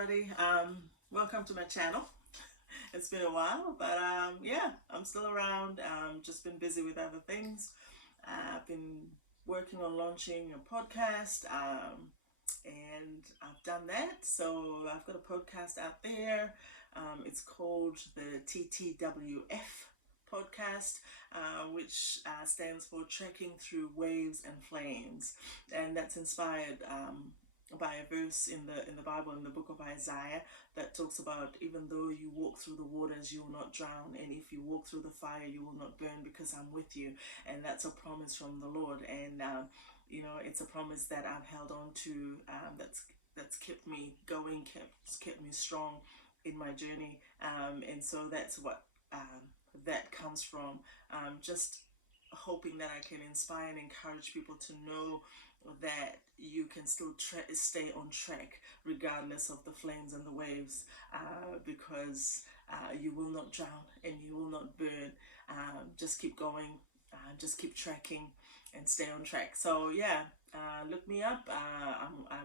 everybody. Welcome to my channel. It's been a while, but yeah, I'm still around. Just been busy with other things. I've been working on launching a podcast, and I've done that. So I've got a podcast out there. It's called the TTWF podcast, which stands for Trekking Through Waves and Flames, and that's inspired by a verse in the Bible, in the book of Isaiah, that talks about, even though you walk through the waters, you will not drown, and if you walk through the fire, you will not burn, because I'm with you. And that's a promise from the Lord, and it's a promise that I've held on to. That's kept me going, kept me strong in my journey, and so that's what that comes from. Just hoping that I can inspire and encourage people to know that you can still stay on track regardless of the flames and the waves, because you will not drown and you will not burn. Just keep going, just keep tracking and stay on track. So yeah, look me up.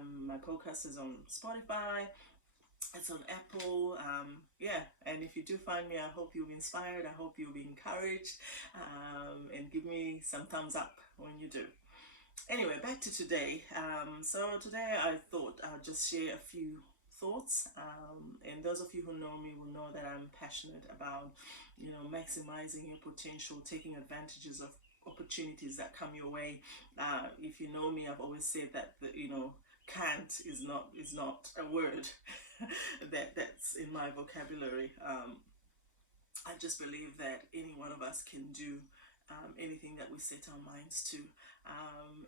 My podcast is on Spotify. It's on Apple. Yeah, and if you do find me, I hope you'll be inspired. I hope you'll be encouraged, and give me some thumbs up when you do. Anyway, back to today. So today I thought I'll just share a few thoughts, and those of you who know me will know that I'm passionate about, maximizing your potential, taking advantages of opportunities that come your way. If you know me, I've always said that can't is not a word that's in my vocabulary. I just believe that any one of us can do anything that we set our minds to,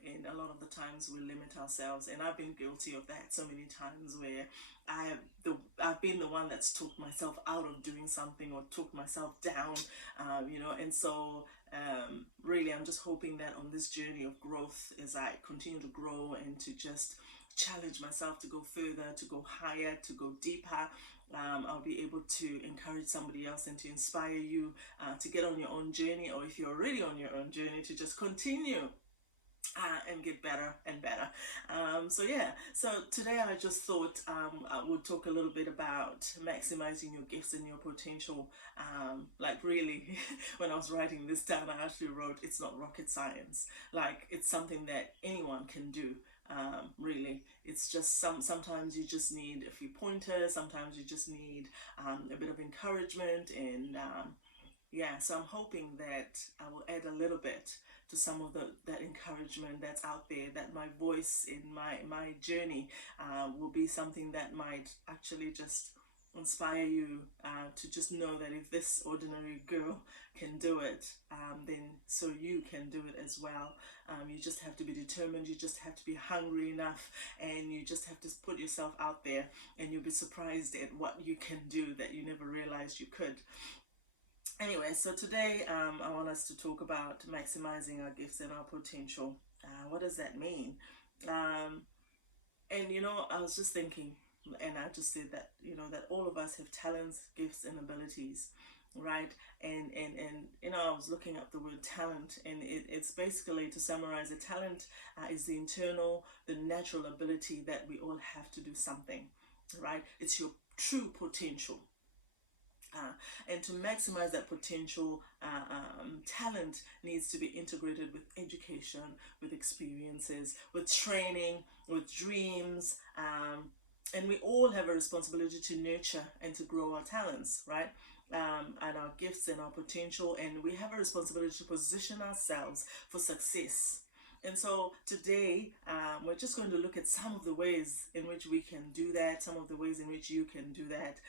and a lot of the times we limit ourselves, and I've been guilty of that so many times, where I've been the one that's talked myself out of doing something or talked myself down, and so really I'm just hoping that on this journey of growth, as I continue to grow and to just challenge myself to go further, to go higher, to go deeper, I'll be able to encourage somebody else and to inspire you to get on your own journey, or if you're already on your own journey, to just continue and get better and better. So today I just thought I would talk a little bit about maximizing your gifts and your potential. Like really, when I was writing this down, I actually wrote, it's not rocket science. Like, it's something that anyone can do. Really, it's just sometimes you just need a few pointers, sometimes you just need a bit of encouragement, and so I'm hoping that I will add a little bit to some of that encouragement that's out there, that my voice in my journey will be something that might actually just inspire you to just know that if this ordinary girl can do it, then so you can do it as well. You just have to be determined, you just have to be hungry enough, and you just have to put yourself out there, and you'll be surprised at what you can do that you never realized you could. Anyway, so today I want us to talk about maximizing our gifts and our potential. What does that mean? And I was just thinking, and I just said that that all of us have talents, gifts, and abilities, right? And I was looking up the word talent, and it's basically, to summarize, a talent is the natural ability that we all have to do something, right? It's your true potential. And to maximize that potential, talent needs to be integrated with education, with experiences, with training, with dreams, and we all have a responsibility to nurture and to grow our talents, right? And our gifts and our potential, and we have a responsibility to position ourselves for success. And so today, we're just going to look at some of the ways in which we can do that, some of the ways in which you can do that.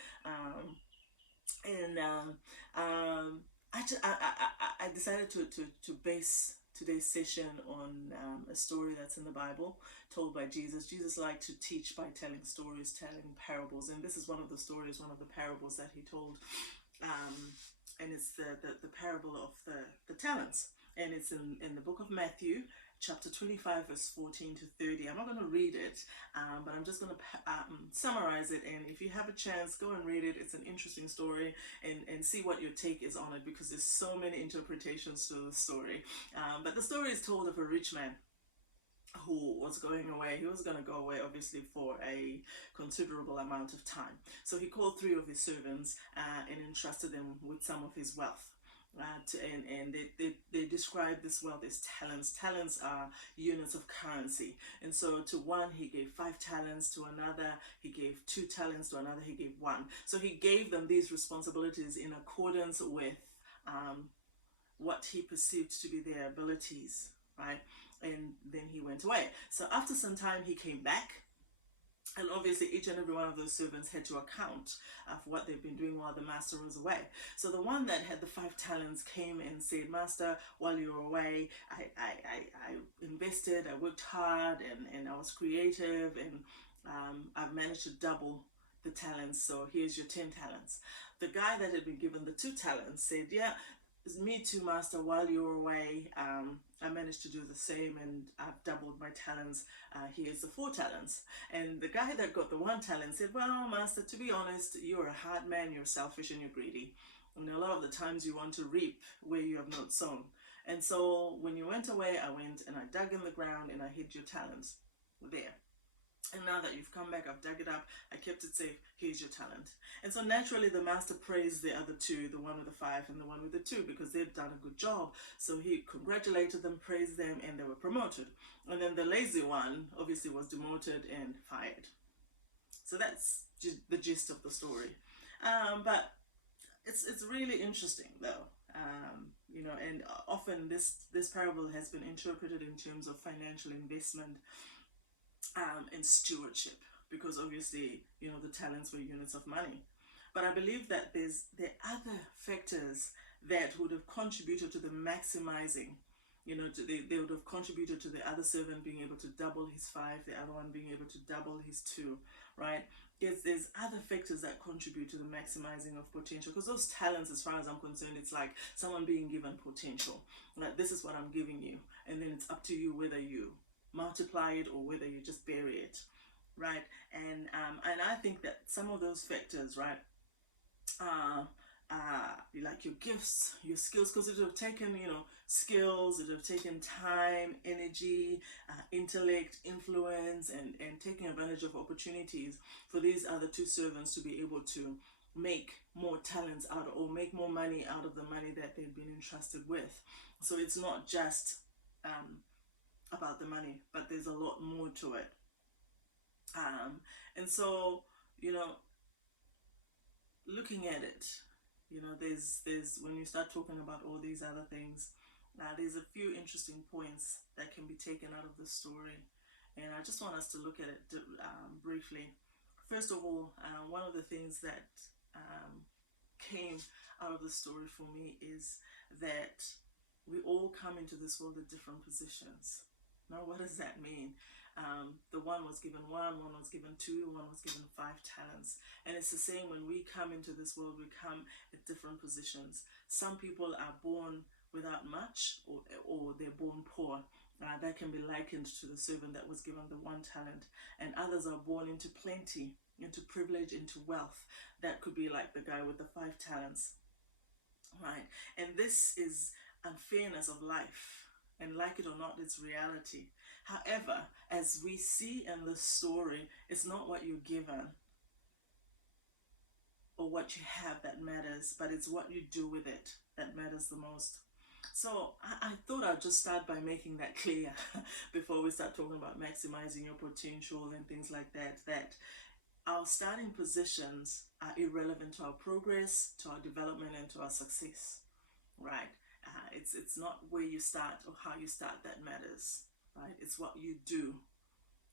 I decided to base today's session on a story that's in the Bible, told by Jesus. Jesus liked to teach by telling stories, telling parables, and this is one of the stories, one of the parables that he told, and it's the parable of the talents, and it's in the book of Matthew, chapter 25, verse 14 to 30. I'm not going to read it, but I'm just going to summarize it, and if you have a chance, go and read it. It's an interesting story, and see what your take is on it, because there's so many interpretations to the story. But the story is told of a rich man, who was going away. He was going to go away, obviously, for a considerable amount of time. So he called 3 of his servants and entrusted them with some of his wealth. And they describe this wealth as talents. Talents are units of currency. And so to one, he gave 5 talents, to another, he gave 2 talents, to another, he gave 1. So he gave them these responsibilities in accordance with what he perceived to be their abilities, right? And then he went away. So after some time, he came back. And obviously, each and every one of those servants had to account for what they've been doing while the master was away. So the one that had the 5 talents came and said, Master, while you were away, I invested, I worked hard, and I was creative, and I've managed to double the talents. So here's your 10 talents. The guy that had been given the 2 talents said, yeah, me too, Master, while you were away, I managed to do the same, and I've doubled my talents. Here's the 4 talents. And the guy that got the 1 talent said, well, Master, to be honest, you're a hard man, you're selfish, and you're greedy. And a lot of the times you want to reap where you have not sown. And so when you went away, I went and I dug in the ground and I hid your talents there. And now that you've come back, I've dug it up, I kept it safe, here's your talent. And so naturally the master praised the other 2, the one with the 5 and the one with the 2, because they'd done a good job. So he congratulated them, praised them, and they were promoted. And then the lazy one obviously was demoted and fired. So that's the gist of the story. But it's really interesting though. And often this parable has been interpreted in terms of financial investment and stewardship, because obviously the talents were units of money. But I believe that there are other factors that would have contributed to the maximizing. They would have contributed to the other servant being able to double his 5, the other one being able to double his 2, right? There's other factors that contribute to the maximizing of potential, because those talents, as far as I'm concerned, it's like someone being given potential. Like, this is what I'm giving you, and then it's up to you whether you multiply it or whether you just bury it, right? And I think that some of those factors, right, like your gifts, your skills, because it would have taken skills, it would have taken time, energy, intellect, influence, and taking advantage of opportunities for these other 2 servants to be able to make more talents out, or make more money out of the money that they've been entrusted with. So it's not just about the money, but there's a lot more to it. And so looking at it, there's when you start talking about all these other things, there's a few interesting points that can be taken out of the story, and I just want us to look at it briefly. First of all, one of the things that came out of the story for me is that we all come into this world at different positions. Now, what does that mean? The one was given 1, one was given 2, one was given 5 talents. And it's the same when we come into this world, we come at different positions. Some people are born without much, or they're born poor. That can be likened to the servant that was given the 1 talent. And others are born into plenty, into privilege, into wealth. That could be like the guy with the 5 talents, right? And this is unfairness of life. And like it or not, it's reality. However, as we see in the story, it's not what you're given or what you have that matters, but it's what you do with it that matters the most. So I thought I'd just start by making that clear before we start talking about maximizing your potential and things like that, that our starting positions are irrelevant to our progress, to our development, and to our success, right? It's not where you start or how you start that matters, right? It's what you do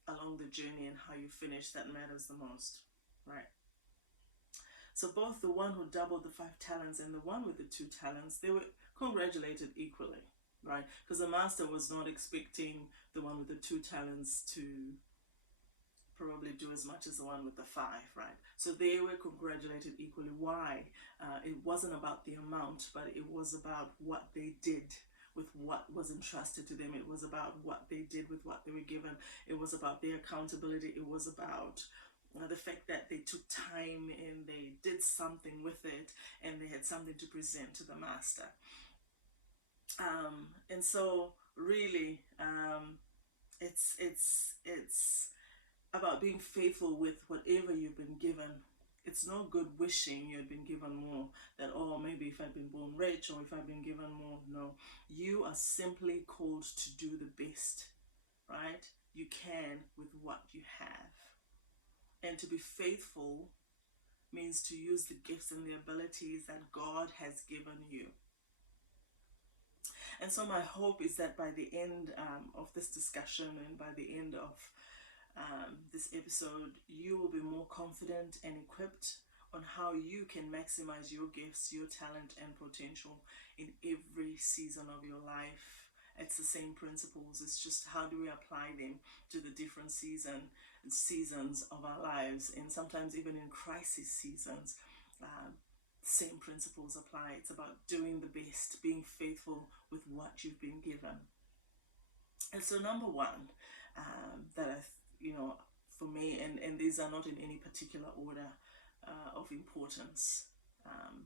along the journey and how you finish that matters the most, right? So both the one who doubled the 5 talents and the one with the 2 talents, they were congratulated equally, right? Because the master was not expecting the one with the 2 talents to probably do as much as the one with the 5, right? So they were congratulated equally. Why? It wasn't about the amount, but it was about what they did with what was entrusted to them. It was about what they did with what they were given. It was about their accountability. It was about the fact that they took time and they did something with it, and they had something to present to the master. And so really, It's about being faithful with whatever you've been given. It's no good wishing you'd been given more, that, oh, maybe if I'd been born rich or if I'd been given more. No, you are simply called to do the best, right? You can with what you have. And to be faithful means to use the gifts and the abilities that God has given you. And so my hope is that by the end of this discussion and by the end of this episode, you will be more confident and equipped on how you can maximize your gifts, your talent and potential in every season of your life. It's the same principles. It's just how do we apply them to the different seasons of our lives, and sometimes even in crisis seasons. Same principles apply. It's about doing the best, being faithful with what you've been given. And so number one, that for me, and these are not in any particular order of importance,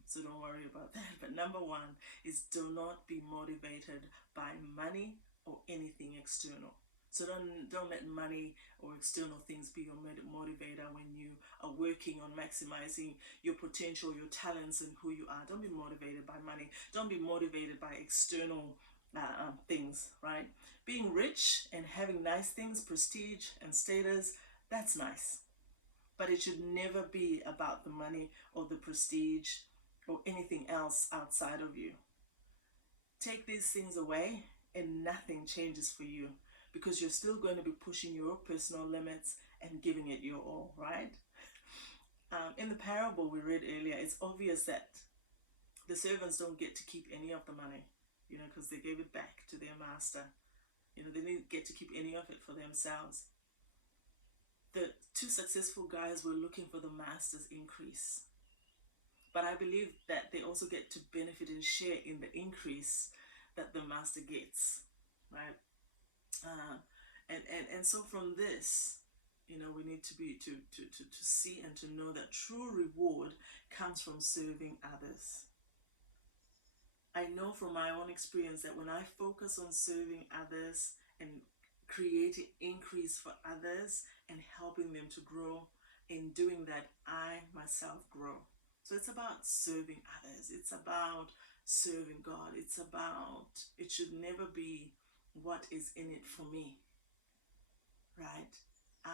so don't worry about that. But number one is, do not be motivated by money or anything external. So don't let money or external things be your motivator when you are working on maximizing your potential, your talents, and who you are. Don't be motivated by money. Don't be motivated by external things, right? Being rich and having nice things, prestige and status, that's nice. But it should never be about the money or the prestige or anything else outside of you. Take these things away and nothing changes for you, because you're still going to be pushing your personal limits and giving it your all, right? In the parable we read earlier, it's obvious that the servants don't get to keep any of the money, because they gave it back to their master. They didn't get to keep any of it for themselves. The two successful guys were looking for the master's increase. But I believe that they also get to benefit and share in the increase that the master gets, right? And so from this, we need to see and to know that true reward comes from serving others. I know from my own experience that when I focus on serving others and creating increase for others and helping them to grow, in doing that, I myself grow. So it's about serving others. It's about serving God. It should never be what is in it for me, right?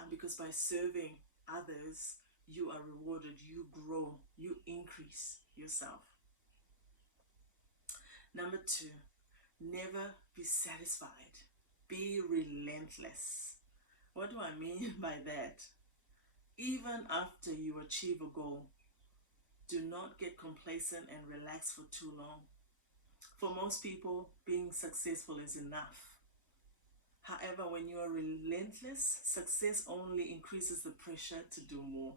Because by serving others, you are rewarded, you grow, you increase yourself. Number two, never be satisfied. Be relentless. What do I mean by that? Even after you achieve a goal, do not get complacent and relax for too long. For most people, being successful is enough. However, when you are relentless, success only increases the pressure to do more.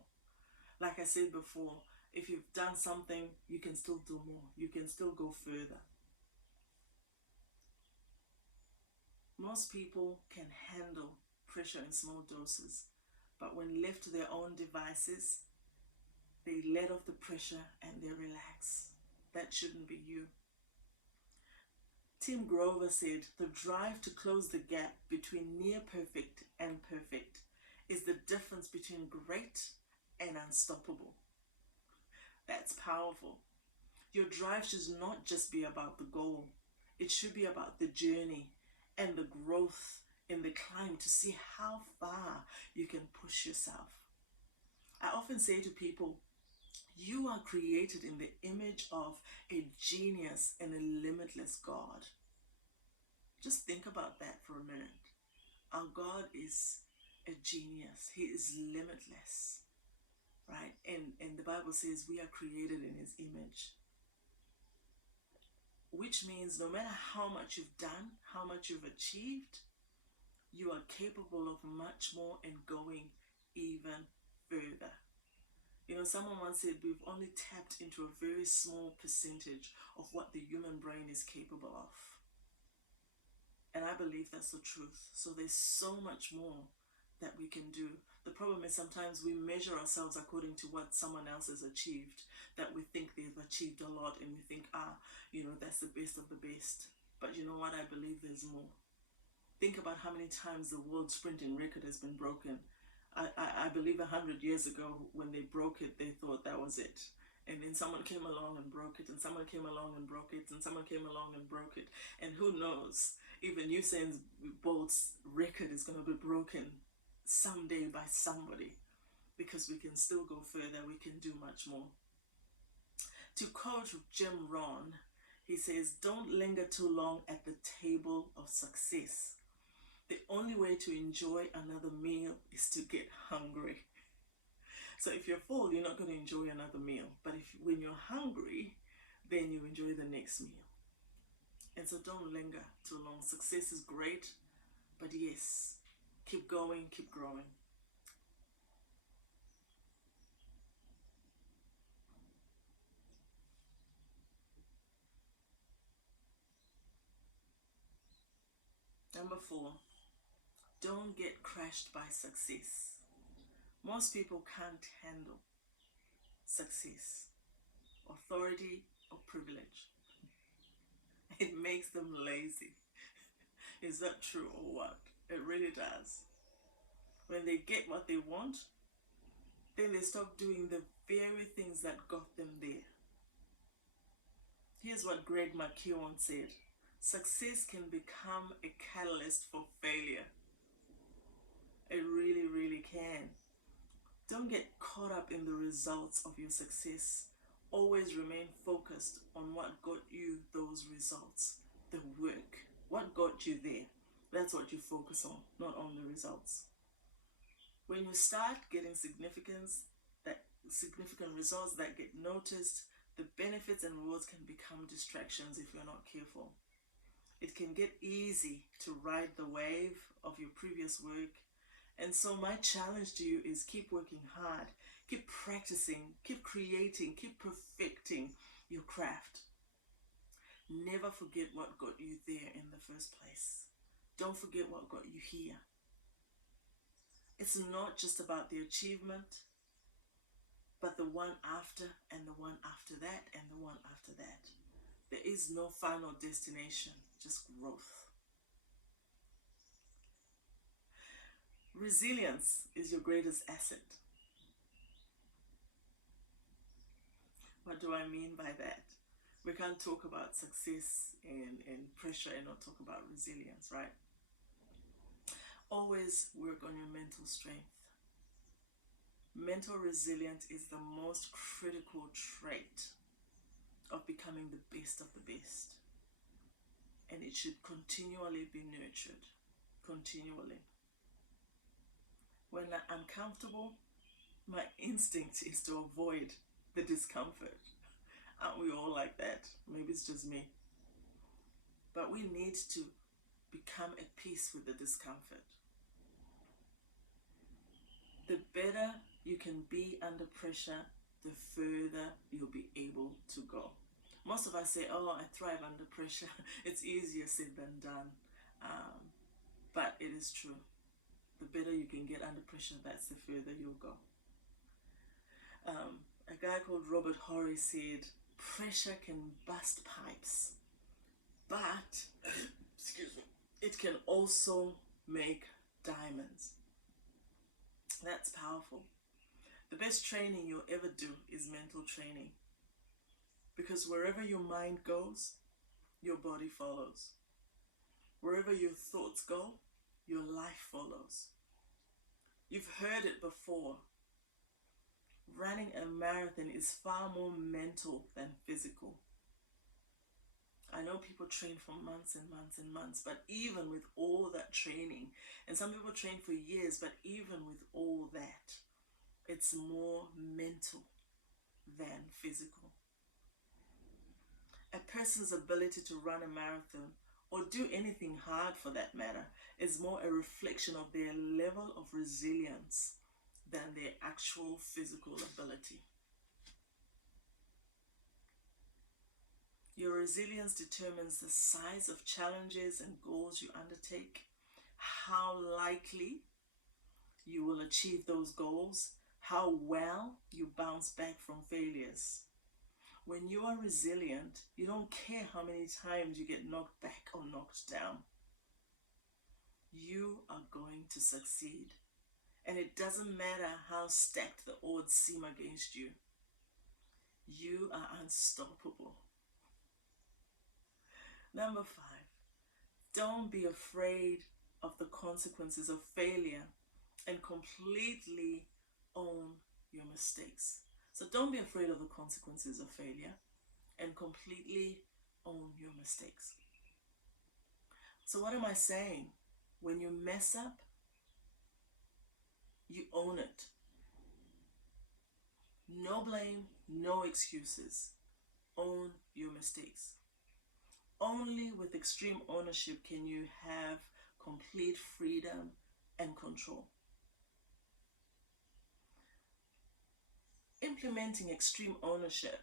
Like I said before, if you've done something, you can still do more. You can still go further. Most people can handle pressure in small doses, but when left to their own devices, they let off the pressure and they relax. That shouldn't be you. Tim Grover said, the drive to close the gap between near perfect and perfect is the difference between great and unstoppable. That's powerful. Your drive should not just be about the goal. It should be about the journey and the growth in the climb to see how far you can push yourself. I often say to people, you are created in the image of a genius and a limitless God. Just think about that for a minute. Our God is a genius. He is limitless, right? And the Bible says we are created in His image. Which means no matter how much you've done, how much you've achieved, you are capable of much more and going even further. Someone once said we've only tapped into a very small percentage of what the human brain is capable of. And I believe that's the truth. So there's so much more that we can do. The problem is sometimes we measure ourselves according to what someone else has achieved, that we think they've achieved a lot and we think, that's the best of the best. But you know what? I believe there's more. Think about how many times the world sprinting record has been broken. I believe 100 years ago when they broke it, they thought that was it. And then someone came along and broke it, and someone came along and broke it, and someone came along and broke it. And who knows, even Usain Bolt's record is going to be broken someday by somebody, because we can still go further, we can do much more. To quote Jim Rohn, he says, "Don't linger too long at the table of success. The only way to enjoy another meal is to get hungry." So if you're full, you're not going to enjoy another meal. But when you're hungry, then you enjoy the next meal. And so don't linger too long. Success is great, but yes, keep going, keep growing. Number 4, don't get crushed by success. Most people can't handle success, authority, or privilege. It makes them lazy. Is that true or what? It really does. When they get what they want, then they stop doing the very things that got them there. Here's what Greg McKeown said: "Success can become a catalyst for failure." It really, really can. Don't get caught up in the results of your success. Always remain focused on what got you those results, the work. What got you there? That's what you focus on, not on the results. When you start getting significant results that get noticed, the benefits and rewards can become distractions if you're not careful. It can get easy to ride the wave of your previous work. And so my challenge to you is keep working hard, keep practicing, keep creating, keep perfecting your craft. Never forget what got you there in the first place. Don't forget what got you here. It's not just about the achievement, but the one after, and the one after that, and the one after that. There is no final destination, just growth. Resilience is your greatest asset. What do I mean by that? We can't talk about success and pressure and not talk about resilience, right? Always work on your mental strength. Mental resilience is the most critical trait of becoming the best of the best. And it should continually be nurtured. Continually. When I'm uncomfortable, my instinct is to avoid the discomfort. Aren't we all like that? Maybe it's just me. But we need to become at peace with the discomfort. The better you can be under pressure, the further you'll be able to go. Most of us say, "Oh, I thrive under pressure." It's easier said than done. But it is true. The better you can get under pressure, that's the further you'll go. A guy called Robert Horry said, "Pressure can bust pipes, but excuse me, it can also make diamonds." That's powerful. The best training you'll ever do is mental training. Because wherever your mind goes, your body follows. Wherever your thoughts go, your life follows. You've heard it before. Running a marathon is far more mental than physical. I know people train for months and months and months, but even with all that training, and some people train for years, but even with all that, it's more mental than physical. A person's ability to run a marathon, or do anything hard for that matter, is more a reflection of their level of resilience than their actual physical ability. Your resilience determines the size of challenges and goals you undertake, how likely you will achieve those goals, how well you bounce back from failures. When you are resilient, you don't care how many times you get knocked back or knocked down. you are going to succeed. And it doesn't matter how stacked the odds seem against you. You are unstoppable. Number 5, don't be afraid of the consequences of failure and completely own your mistakes. So don't be afraid of the consequences of failure and completely own your mistakes. So what am I saying? When you mess up, you own it. No blame, no excuses. Own your mistakes. Only with extreme ownership can you have complete freedom and control. Implementing extreme ownership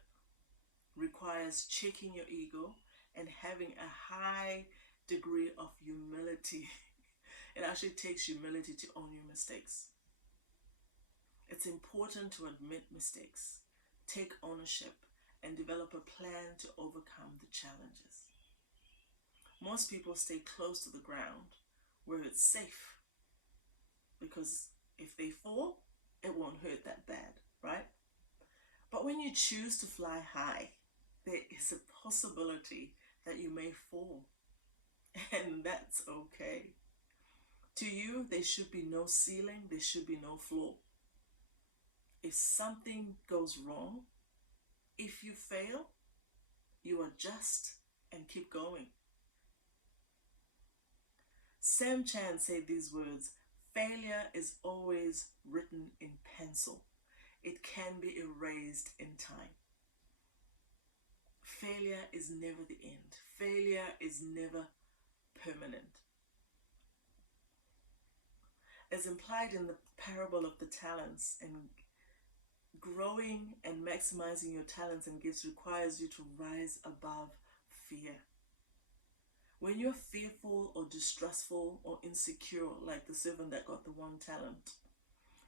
requires checking your ego and having a high degree of humility. It actually takes humility to own your mistakes. It's important to admit mistakes, take ownership, and develop a plan to overcome the challenges. Most people stay close to the ground where it's safe because if they fall, it won't hurt that bad, right? But when you choose to fly high, there is a possibility that you may fall, and that's okay. To you, there should be no ceiling, there should be no floor. If something goes wrong, if you fail, you adjust and keep going. Sam Chan said these words, failure is always written in pencil. It can be erased in time. Failure is never the end. Failure is never permanent. As implied in the parable of the talents, and growing and maximizing your talents and gifts requires you to rise above fear. When you're fearful or distrustful or insecure, like the servant that got the 1 talent,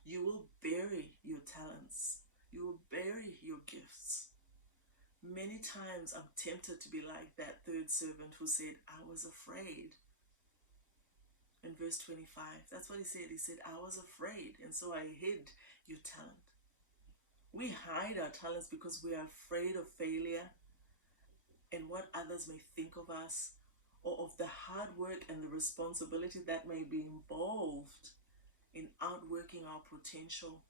you will bury your talents. You will bury your gifts. Many times I'm tempted to be like that 3rd servant who said, I was afraid. In verse 25, that's what he said. He said, I was afraid, and so I hid your talent. We hide our talents because we are afraid of failure and what others may think of us, or of the hard work and the responsibility that may be involved in outworking our potential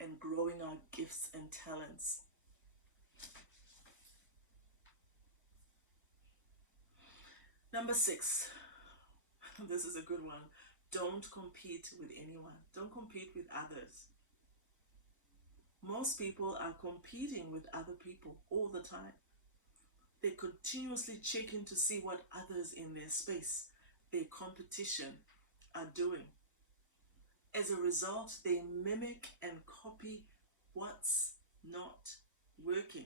and growing our gifts and talents. Number 6, this is a good one. Don't compete with anyone. Don't compete with others. Most people are competing with other people all the time. They continuously check in to see what others in their space, their competition, are doing. As a result, they mimic and copy what's not working.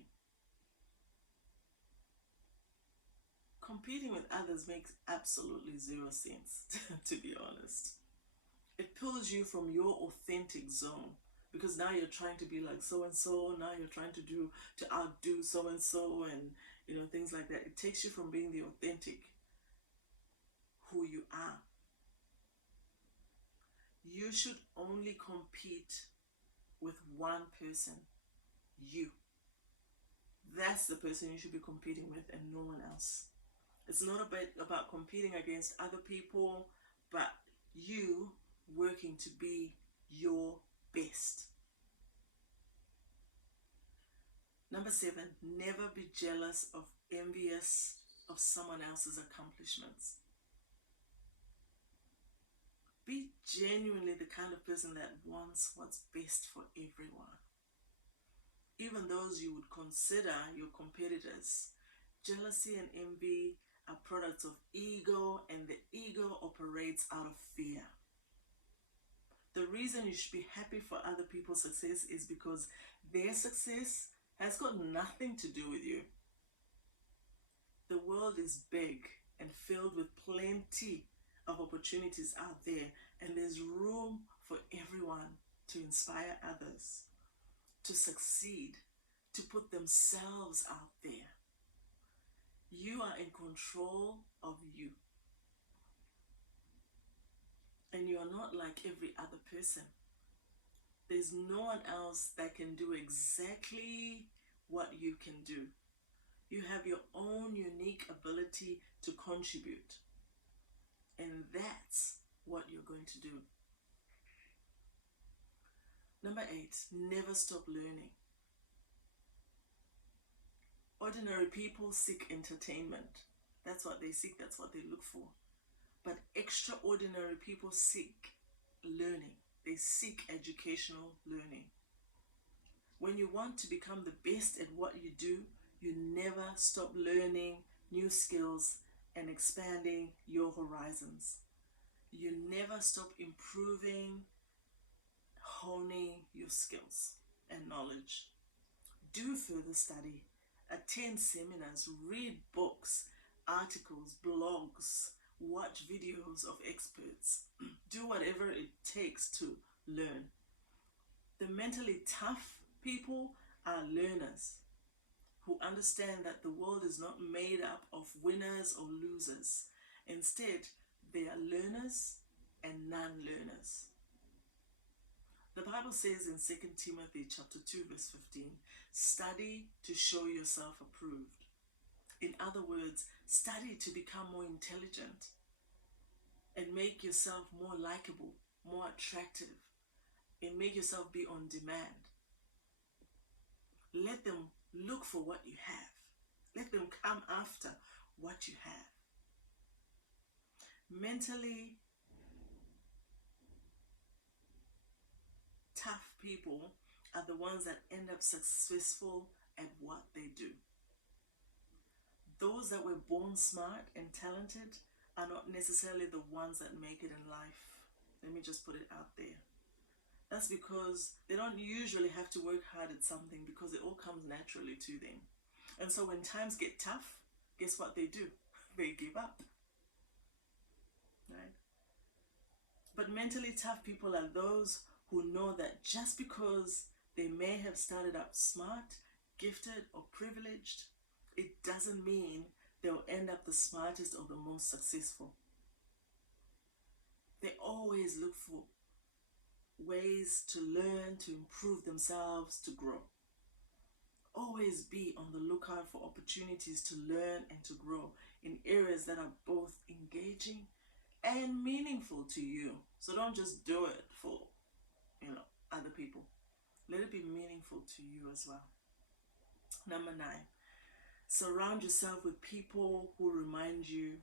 Competing with others makes absolutely 0 sense, to be honest. It pulls you from your authentic zone, because now you're trying to be like so-and-so, now you're trying to outdo so-and-so, and things like that. It takes you from being the authentic who you are. You should only compete with one person, you. That's the person you should be competing with and no one else. It's not about competing against other people, but you working to be your best. Number 7, never be jealous or envious of someone else's accomplishments. Be genuinely the kind of person that wants what's best for everyone. Even those you would consider your competitors. Jealousy and envy are products of ego, and the ego operates out of fear. The reason you should be happy for other people's success is because their success has got nothing to do with you. The world is big and filled with plenty of opportunities out there, and there's room for everyone to inspire others, to succeed, to put themselves out there. You are in control of you. And you're not like every other person. There's no one else that can do exactly what you can do. You have your own unique ability to contribute. And that's what you're going to do. Number 8, never stop learning. Ordinary people seek entertainment. That's what they seek, that's what they look for. But extraordinary people seek learning. They seek educational learning. When you want to become the best at what you do, you never stop learning new skills and expanding your horizons. You never stop improving, honing your skills and knowledge. Do further study, attend seminars, read books, articles, blogs, watch videos of experts. Do whatever it takes to learn. The mentally tough people are learners who understand that the world is not made up of winners or losers. Instead, they are learners and non-learners. The Bible says in 2 Timothy chapter 2 verse 15, study to show yourself approved. In other words, study to become more intelligent and make yourself more likable, more attractive, and make yourself be on demand. Let them look for what you have. Let them come after what you have. Mentally tough people are the ones that end up successful at what they do. Those that were born smart and talented are not necessarily the ones that make it in life. Let me just put it out there. That's because they don't usually have to work hard at something, because it all comes naturally to them. And so when times get tough, guess what they do? They give up. Right? But mentally tough people are those who know that just because they may have started up smart, gifted, or privileged, it doesn't mean they'll end up the smartest or the most successful. They always look for ways to learn, to improve themselves, to grow. Always be on the lookout for opportunities to learn and to grow in areas that are both engaging and meaningful to you. So don't just do it for, other people. Let it be meaningful to you as well. Number 9, surround yourself with people who remind you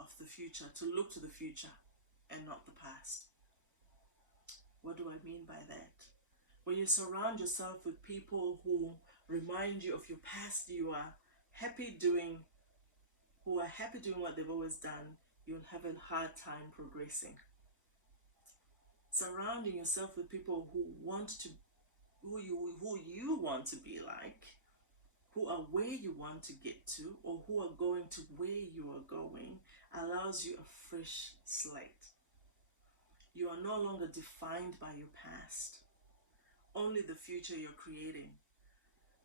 of the future, to look to the future and not the past. What do I mean by that? When you surround yourself with people who remind you of your past, who are happy doing what they've always done, you'll have a hard time progressing. Surrounding yourself with people who you want to be like, who are where you want to get to, or who are going to where you are going, allows you a fresh slate. You are no longer defined by your past, only the future you're creating.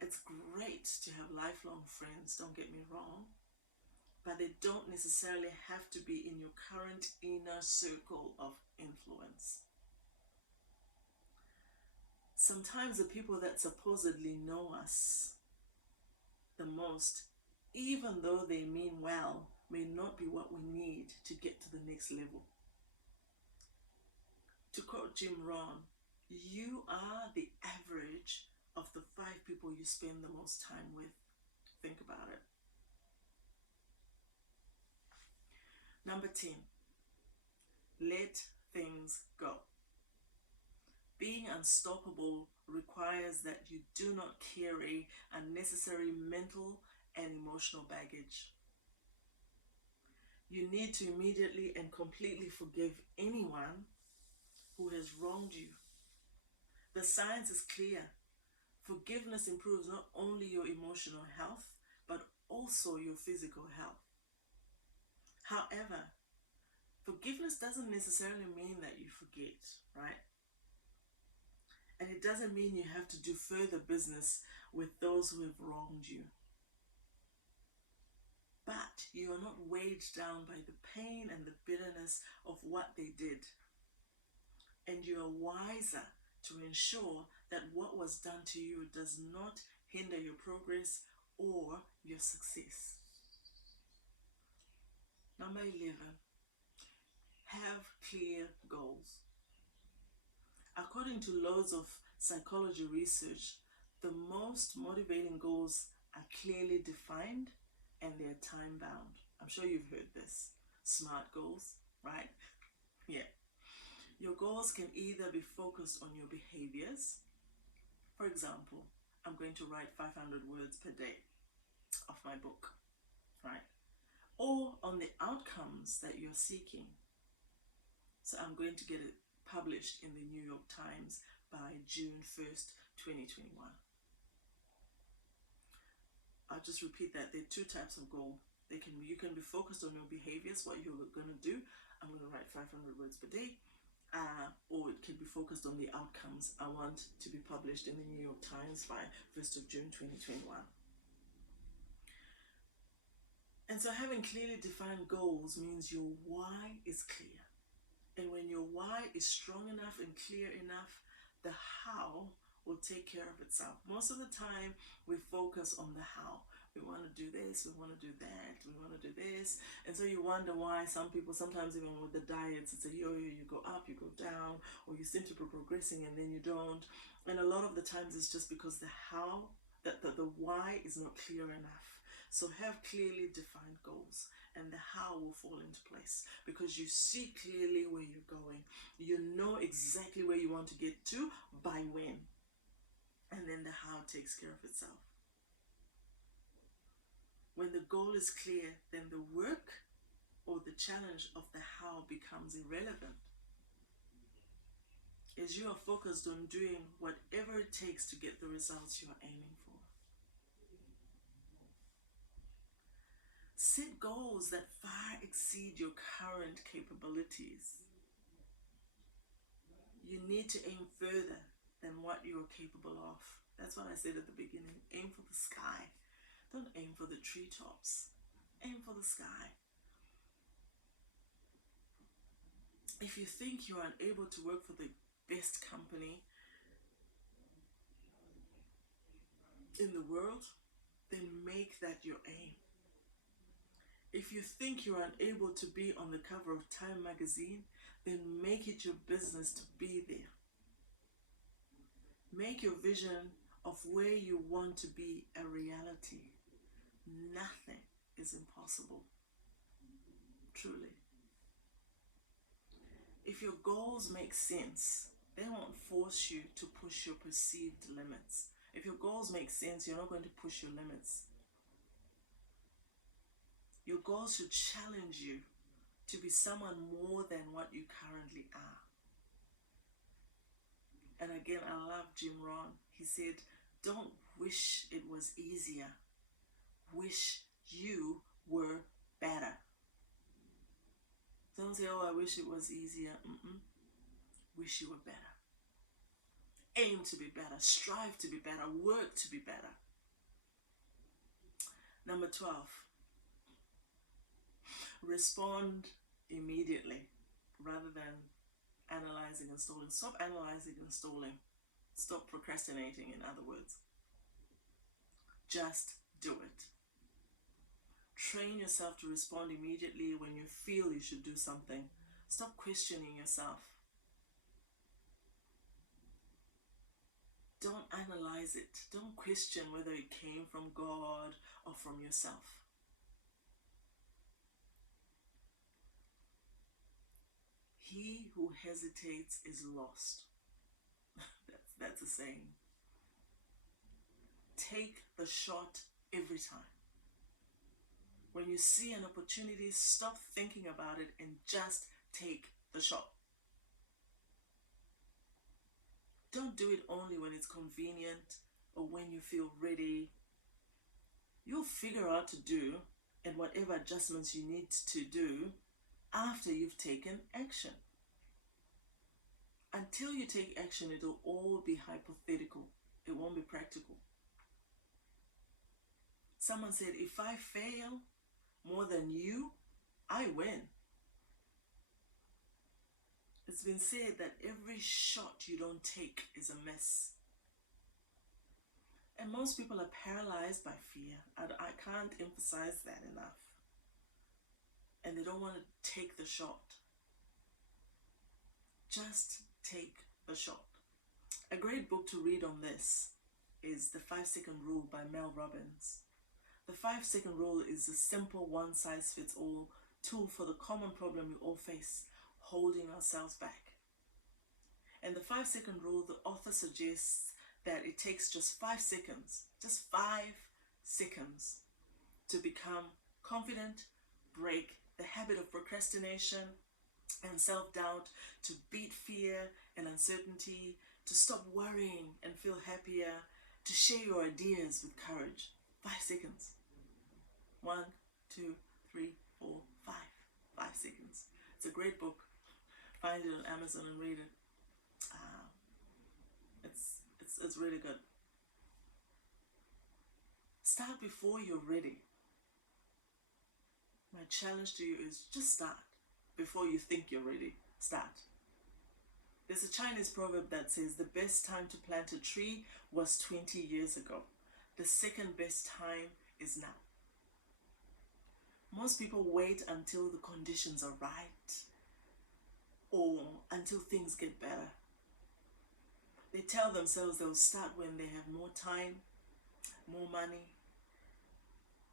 It's great to have lifelong friends, don't get me wrong, but they don't necessarily have to be in your current inner circle of influence. Sometimes the people that supposedly know us the most, even though they mean well, may not be what we need to get to the next level. To quote Jim Rohn, you are the average of the 5 people you spend the most time with. Think about it. Number 10, let things go. Being unstoppable requires that you do not carry unnecessary mental and emotional baggage. You need to immediately and completely forgive anyone who has wronged you. The science is clear. Forgiveness improves not only your emotional health, but also your physical health. However, forgiveness doesn't necessarily mean that you forget, right? And it doesn't mean you have to do further business with those who have wronged you. but you are not weighed down by the pain and the bitterness of what they did. And you are wiser to ensure that what was done to you does not hinder your progress or your success. Number 11, have clear goals. According to loads of psychology research, the most motivating goals are clearly defined and they're time bound. I'm sure you've heard this. SMART goals, right? Yeah. Your goals can either be focused on your behaviors. For example, I'm going to write 500 words per day of my book, right? Or on the outcomes that you're seeking. So I'm going to get it published in the New York Times by June 1st, 2021. I'll just repeat that. There are two types of goal. You can be focused on your behaviors, what you're going to do. I'm going to write 500 words per day. Or it can be focused on the outcomes. I want to be published in the New York Times by 1st of June 2021. And so having clearly defined goals means your why is clear. And when your why is strong enough and clear enough, the how will take care of itself. Most of the time, we focus on the how. We want to do this, we want to do that, we want to do this. And so you wonder why some people, sometimes even with the diets, it's a yo-yo, you go up, you go down, or you seem to be progressing and then you don't. And a lot of the times it's just because the how, the why is not clear enough. So have clearly defined goals and the how will fall into place because you see clearly where you're going. You know exactly where you want to get to by when. And then the how takes care of itself. When the goal is clear, then the work or the challenge of the how becomes irrelevant. As you are focused on doing whatever it takes to get the results you are aiming for. Set goals that far exceed your current capabilities. You need to aim further than what you are capable of. That's what I said at the beginning. Aim for the sky. Don't aim for the treetops. Aim for the sky. If you think you're unable to work for the best company in the world, then make that your aim. If you think you're unable to be on the cover of Time magazine, then make it your business to be there. Make your vision of where you want to be a reality. Nothing is impossible. Truly. If your goals make sense, they won't force you to push your perceived limits. If your goals make sense, you're not going to push your limits. Your goals should challenge you to be someone more than what you currently are. And again, I love Jim Rohn. He said, don't wish it was easier. Wish you were better. Don't say, oh, I wish it was easier. Wish you were better. Aim to be better. Strive to be better. Work to be better. Number 12. Respond immediately rather than analyzing and stalling. Stop analyzing and stalling. Stop procrastinating, in other words. Just do it. Train yourself to respond immediately when you feel you should do something. Stop questioning yourself. Don't analyze it. Don't question whether it came from God or from yourself. He who hesitates is lost. That's a saying. Take the shot every time. When you see an opportunity, stop thinking about it and just take the shot. Don't do it only when it's convenient or when you feel ready. You'll figure out to do and whatever adjustments you need to do after you've taken action. Until you take action, it'll all be hypothetical. It won't be practical. Someone said, if I fail, more than you, I win. It's been said that every shot you don't take is a miss. And most people are paralyzed by fear. I can't emphasize that enough. And they don't want to take the shot. Just take the shot. A great book to read on this is The 5-Second Rule by Mel Robbins. The 5-second rule is a simple one-size-fits-all tool for the common problem we all face, holding ourselves back. And the 5-second rule, the author suggests that it takes just 5 seconds, to become confident, break the habit of procrastination and self-doubt, to beat fear and uncertainty, to stop worrying and feel happier, to share your ideas with courage. 5 seconds. 1, 2, 3, 4, 5. 5 seconds. It's a great book. Find it on Amazon and read it. It's really good. Start before you're ready. My challenge to you is just start before you think you're ready. Start. There's a Chinese proverb that says the best time to plant a tree was 20 years ago. The second best time is now. Most people wait until the conditions are right or until things get better. They tell themselves they'll start when they have more time, more money,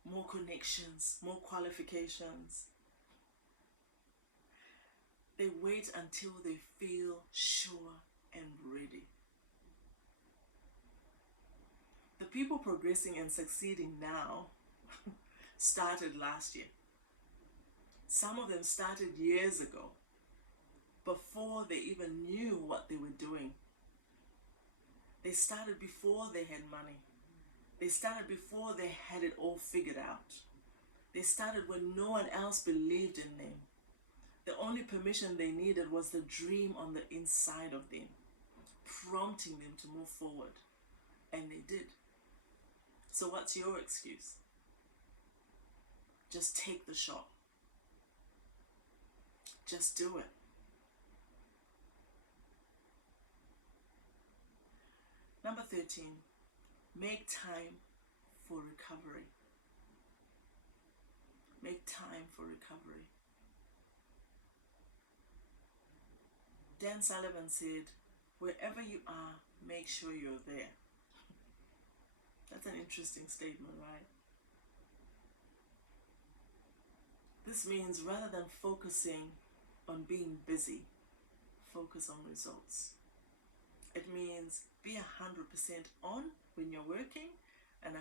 more connections, more qualifications. They wait until they feel sure and ready. The people progressing and succeeding now started last year. Some of them started years ago, before they even knew what they were doing. They started before they had money. They started before they had it all figured out. They started when no one else believed in them. The only permission they needed was the dream on the inside of them, prompting them to move forward. And they did. So what's your excuse? Just take the shot. Just do it. Number 13, make time for recovery. Make time for recovery. Dan Sullivan said, wherever you are, make sure you're there. That's an interesting statement, right? This means rather than focusing on being busy, focus on results. It means be 100% on when you're working and 100%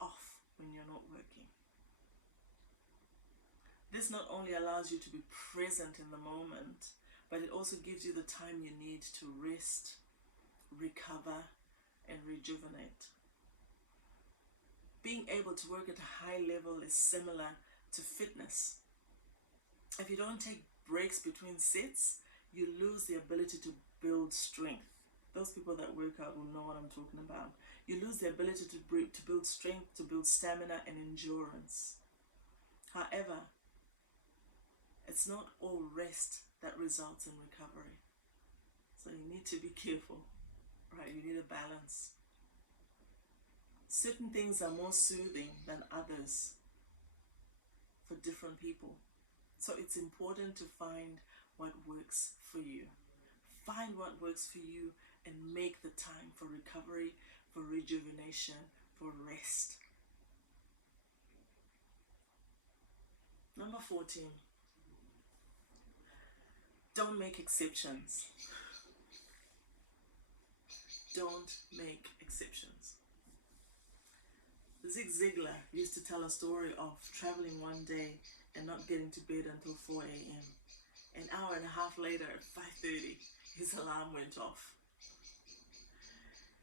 off when you're not working. This not only allows you to be present in the moment, but it also gives you the time you need to rest, recover, and rejuvenate. Being able to work at a high level is similar to fitness. If you don't take breaks between sets, you lose the ability to build strength. Those people that work out will know what I'm talking about. You lose the ability to build strength, to build stamina and endurance. However, it's not all rest that results in recovery. So you need to be careful, right? You need a balance. Certain things are more soothing than others for different people. So it's important to find what works for you. Find what works for you and make the time for recovery, for rejuvenation, for rest. Number 14, don't make exceptions. Don't make exceptions. Zig Ziglar used to tell a story of traveling one day and not getting to bed until 4 a.m. An hour and a half later at 5:30, his alarm went off.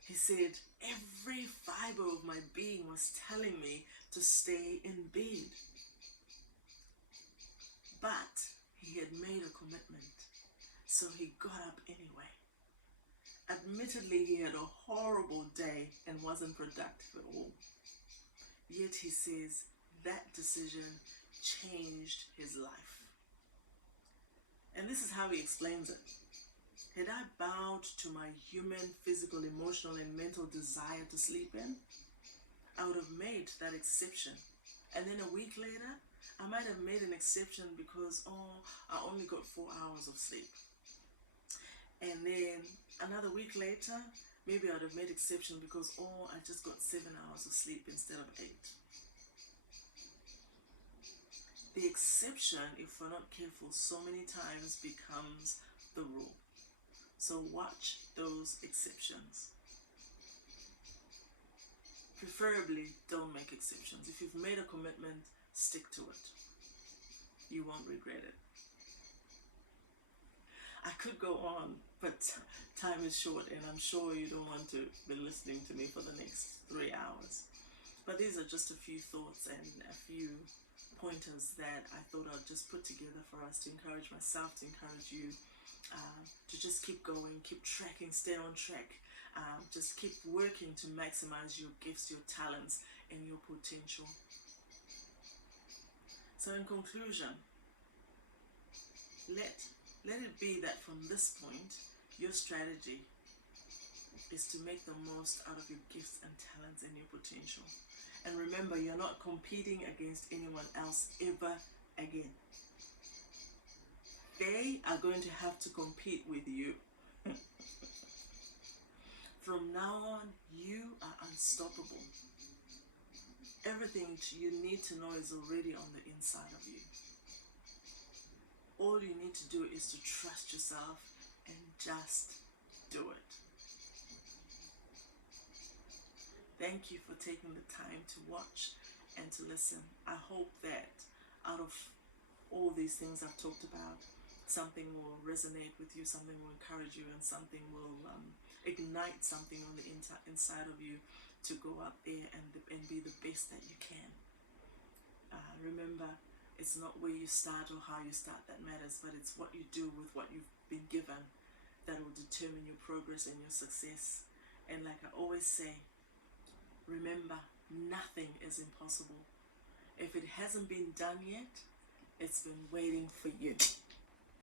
He said, every fiber of my being was telling me to stay in bed. But he had made a commitment, so he got up anyway. Admittedly, he had a horrible day and wasn't productive at all. Yet he says, that decision changed his life. And this is how he explains it. Had I bowed to my human, physical, emotional, and mental desire to sleep in, I would have made that exception. And then a week later, I might have made an exception because, I only got 4 hours of sleep. And then another week later, maybe I would have made exception because, I just got 7 hours of sleep instead of 8. The exception, if we're not careful, so many times becomes the rule. So watch those exceptions. Preferably, don't make exceptions. If you've made a commitment, stick to it. You won't regret it. I could go on, but time is short, and I'm sure you don't want to be listening to me for the next 3 hours. But these are just a few thoughts and a few pointers that I thought I'd just put together for us to encourage myself, to encourage you, to just keep going, keep tracking, stay on track. Just keep working to maximize your gifts, your talents, and your potential. So in conclusion, let it be that from this point, your strategy is to make the most out of your gifts and talents and your potential. And remember, you're not competing against anyone else ever again. They are going to have to compete with you. From now on, you are unstoppable. Everything you need to know is already on the inside of you. All you need to do is to trust yourself and just do it. Thank you for taking the time to watch and to listen. I hope that out of all these things I've talked about, something will resonate with you, something will encourage you, and something will ignite something on the inside of you to go out there and be the best that you can. Remember, it's not where you start or how you start that matters, but it's what you do with what you've been given that will determine your progress and your success. And like I always say, remember, nothing is impossible. If it hasn't been done yet, it's been waiting for you.